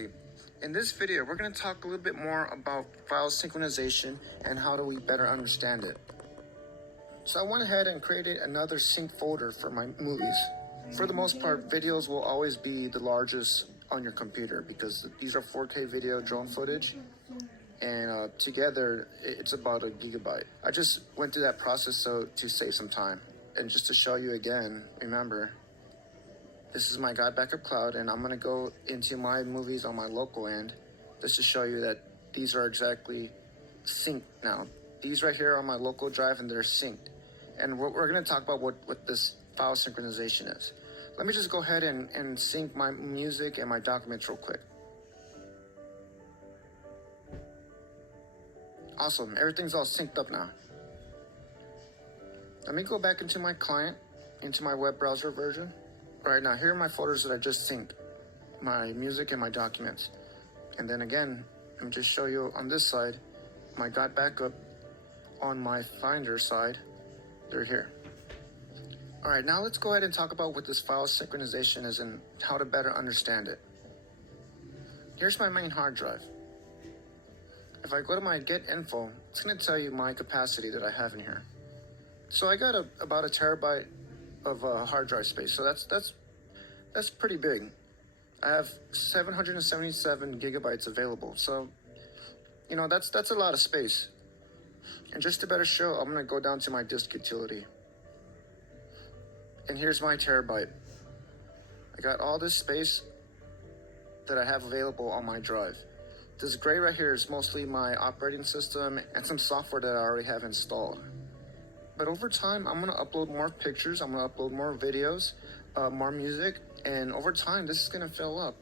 In this video, we're going to talk a little bit more about file synchronization and how do we better understand it. So I went ahead and created another sync folder for my movies. For the most part, videos will always be the largest on your computer because these are 4K video drone footage, and together it's about a gigabyte. I just went through that process to save some time. And just to show you again, remember, this is my Gotbackup cloud, and I'm going to go into my movies on my local end just to show you that these are exactly synced now. These right here are on my local drive, and they're synced. And we're going to talk about what this file synchronization is. Let me just go ahead and sync my music and my documents real quick. Awesome, everything's all synced up now. Let me go back into my client, into my web browser version. All right, now here are my folders that I just synced, my music and my documents. And then again, let me just show you on this side, my Gotbackup on my Finder side, they're here. All right, now let's go ahead and talk about what this file synchronization is and how to better understand it. Here's my main hard drive. If I go to my get info, it's gonna tell you my capacity that I have in here. So I got about a terabyte of hard drive space, so that's pretty big. I have 777 gigabytes available, so you know that's a lot of space. And just to better show, I'm gonna go down to my disk utility, and here's my terabyte. I got all this space that I have available on my drive. This gray right here is mostly my operating system and some software that I already have installed. But over time, I'm going to upload more pictures, I'm going to upload more videos, more music, and over time, this is going to fill up.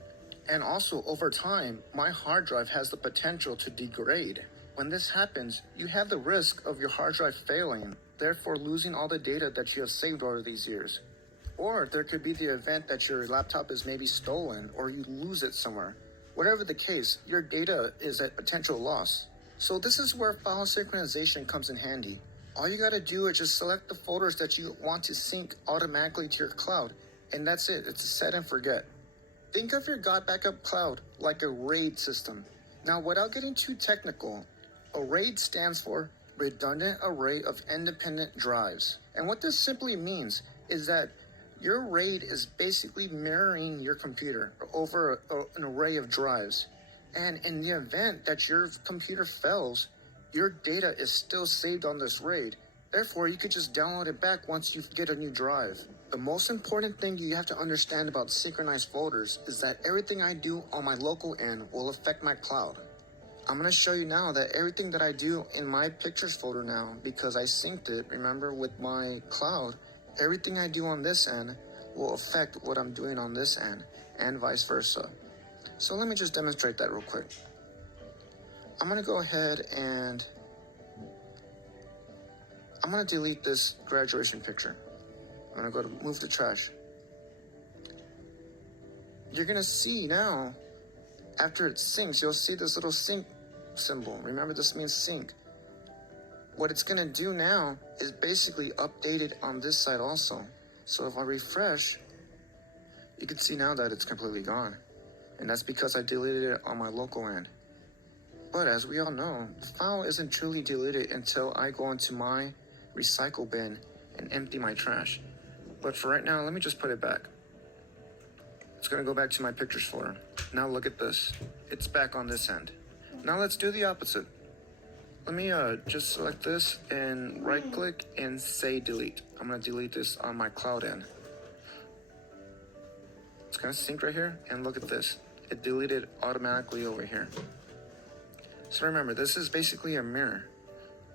And also, over time, my hard drive has the potential to degrade. When this happens, you have the risk of your hard drive failing, therefore losing all the data that you have saved over these years. Or there could be the event that your laptop is maybe stolen or you lose it somewhere. Whatever the case, your data is at potential loss. So this is where file synchronization comes in handy. All you gotta do is just select the folders that you want to sync automatically to your cloud, and that's it. It's a set and forget. Think of your Gotbackup cloud like a RAID system. Now, without getting too technical, a RAID stands for Redundant Array of Independent Drives. And what this simply means is that your RAID is basically mirroring your computer over an array of drives. And in the event that your computer fails, your data is still saved on this RAID. Therefore, you could just download it back once you get a new drive. The most important thing you have to understand about synchronized folders is that everything I do on my local end will affect my cloud. I'm going to show you now that everything that I do in my pictures folder now, because I synced it, remember, with my cloud, everything I do on this end will affect what I'm doing on this end, and vice versa. So let me just demonstrate that real quick. I'm going to go ahead and I'm going to delete this graduation picture. I'm going to go to move to trash. You're going to see now, after it syncs, you'll see this little sync symbol. Remember, this means sync. What it's going to do now is basically update it on this side also. So if I refresh, you can see now that it's completely gone. And that's because I deleted it on my local end. But as we all know, the file isn't truly deleted until I go into my recycle bin and empty my trash. But for right now, let me just put it back. It's going to go back to my pictures folder. Now look at this. It's back on this end. Now let's do the opposite. Let me just select this and right click and say delete. I'm going to delete this on my cloud end. It's going to sync right here, and look at this. It deleted automatically over here. So remember, this is basically a mirror.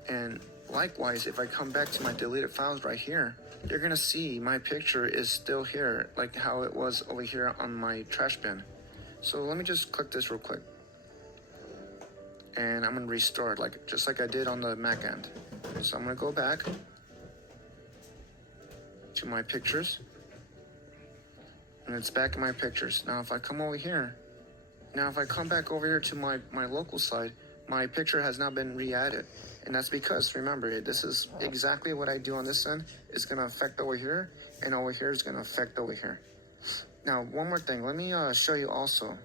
And likewise, if I come back to my deleted files right here, you're going to see my picture is still here, like how it was over here on my trash bin. So let me just click this real quick. And I'm going to restore it, just like I did on the Mac end. So I'm going to go back to my pictures. And it's back in my pictures. Now if I come over here, if I come back over here to my local side, my picture has now been re-added. And that's because, remember, this is exactly what I do on this end. It's going to affect over here, and over here is going to affect over here. Now, one more thing. Let me show you also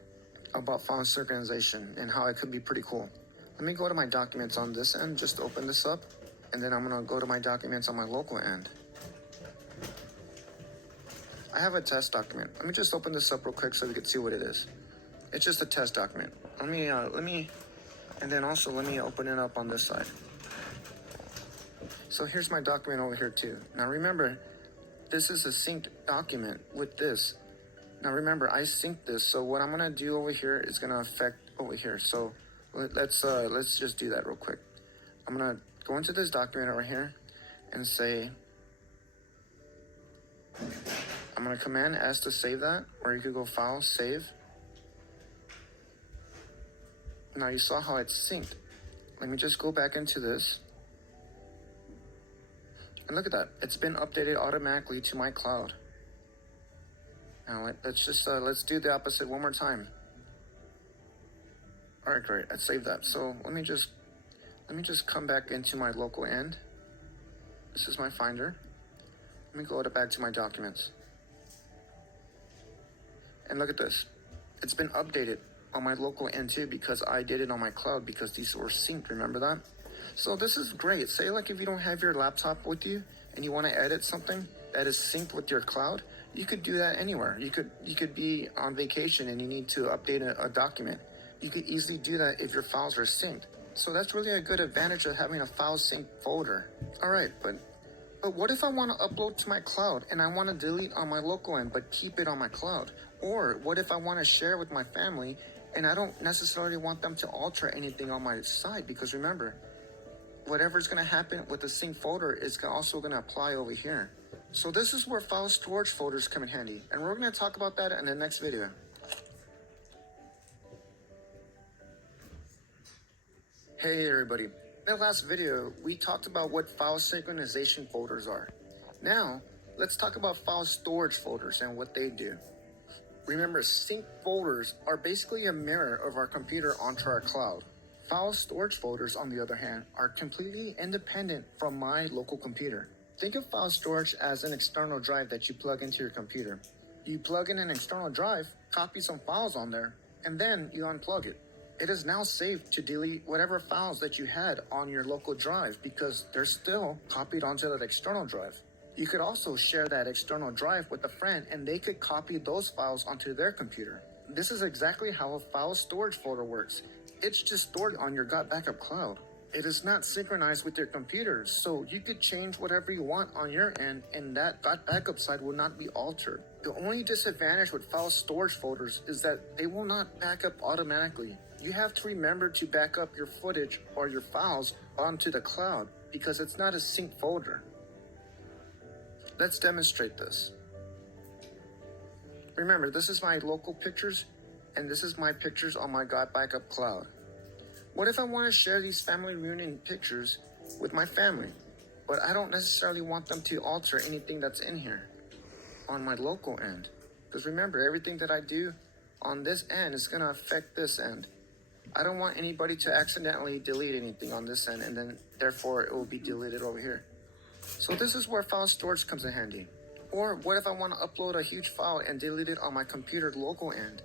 about file synchronization and how it could be pretty cool. Let me go to my documents on this end, just open this up, and then I'm gonna go to my documents on my local end. I have a test document. Let me just open this up real quick so we can see what it is. It's just a test document. Let me, and then also let me open it up on this side. So here's my document over here too. Now remember, this is a synced document with this. Now remember, I synced this, so what I'm gonna do over here is gonna affect over here. So let's just do that real quick. I'm gonna go into this document over here and say, I'm gonna Command S to save that, or you could go File, Save. Now you saw how it's synced. Let me just go back into this. And look at that, it's been updated automatically to my cloud. Now let's do the opposite one more time. All right, great, I saved that. So let me just come back into my local end. This is my Finder. Let me go back to my documents. And look at this, it's been updated on my local end too because I did it on my cloud because these were synced, remember that? So this is great. Say like if you don't have your laptop with you and you want to edit something that is synced with your cloud, you could do that anywhere. You could be on vacation and you need to update a document. You could easily do that if your files are synced. So that's really a good advantage of having a file sync folder. All right, but what if I want to upload to my cloud and I want to delete on my local end but keep it on my cloud? Or what if I want to share with my family and I don't necessarily want them to alter anything on my side? Because remember, whatever's going to happen with the sync folder is also going to apply over here. So this is where file storage folders come in handy, and we're going to talk about that in the next video. Hey everybody, in the last video we talked about what file synchronization folders are. Now let's talk about file storage folders and what they do. Remember, sync folders are basically a mirror of our computer onto our cloud. File storage folders, on the other hand, are completely independent from my local computer. Think of file storage as an external drive that you plug into your computer. You plug in an external drive, copy some files on there, and then you unplug it. It is now safe to delete whatever files that you had on your local drive because they're still copied onto that external drive. You could also share that external drive with a friend and they could copy those files onto their computer. This is exactly how a file storage folder works. It's just stored on your Gotbackup cloud. It is not synchronized with your computer, so you could change whatever you want on your end and that Gotbackup side will not be altered. The only disadvantage with file storage folders is that they will not back up automatically. You have to remember to back up your footage or your files onto the cloud because it's not a sync folder. Let's demonstrate this. Remember, this is my local pictures and this is my pictures on my Gotbackup cloud. What if I want to share these family reunion pictures with my family, but I don't necessarily want them to alter anything that's in here on my local end? Because remember, everything that I do on this end is going to affect this end. I don't want anybody to accidentally delete anything on this end and then therefore it will be deleted over here. So this is where file storage comes in handy. Or what if I want to upload a huge file and delete it on my computer local end?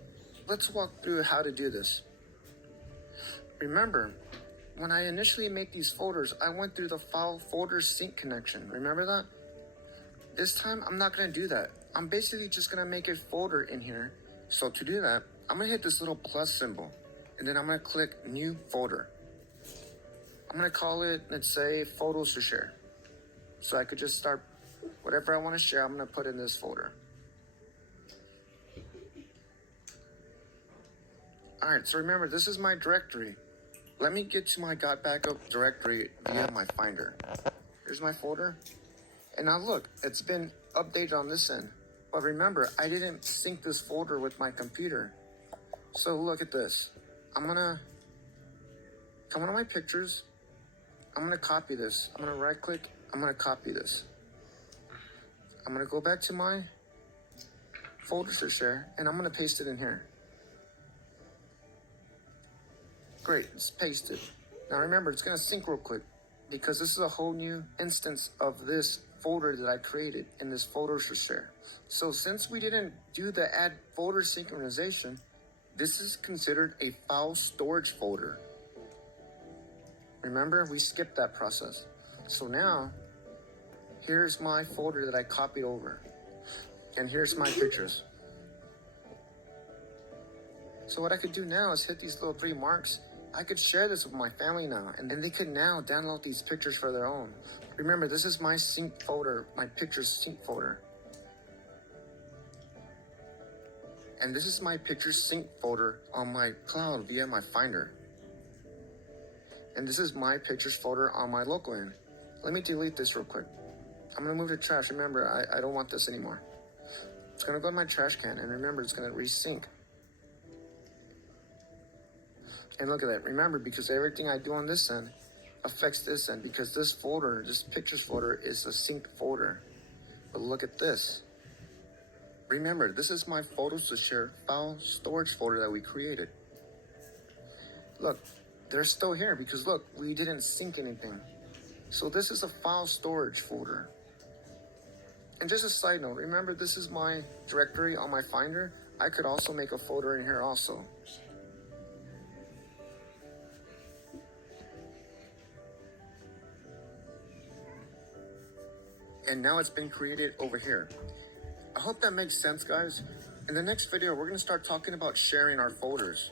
Let's walk through how to do this. Remember, when I initially made these folders, I went through the file folder sync connection. Remember that? This time, I'm not going to do that. I'm basically just going to make a folder in here. So to do that, I'm going to hit this little plus symbol. And then I'm going to click New Folder. I'm going to call it, let's say, Photos to Share. So I could just start whatever I want to share, I'm going to put in this folder. All right, so remember, this is my directory. Let me get to my Gotbackup directory via my Finder. Here's my folder. And now look, it's been updated on this end. But remember, I didn't sync this folder with my computer. So look at this. I'm going to come on to my pictures. I'm going to copy this. I'm going to right click. I'm going to copy this. I'm going to go back to my folders to share, and I'm going to paste it in here. Great, it's pasted. Now remember, it's going to sync real quick because this is a whole new instance of this folder that I created in this folders to share. So since we didn't do the add folder synchronization, This is considered a file storage folder. Remember, we skipped that process. So now, here's my folder that I copied over. And here's my pictures. So what I could do now is hit these little 3 marks. I could share this with my family now, and they could now download these pictures for their own. Remember, this is my sync folder, my pictures sync folder. And this is my pictures sync folder on my cloud via my Finder. And this is my pictures folder on my local end. Let me delete this real quick. I'm gonna move to trash. Remember, I don't want this anymore. It's gonna go in my trash can, and remember, it's gonna resync. And look at that. Remember, because everything I do on this end affects this end, because this folder, this pictures folder, is a synced folder. But look at this. Remember, this is my photos to share file storage folder that we created. Look, they're still here because look, we didn't sync anything. So this is a file storage folder. And just a side note, remember this is my directory on my Finder. I could also make a folder in here also. And now it's been created over here. I hope that makes sense, guys. In the next video, we're going to start talking about sharing our folders.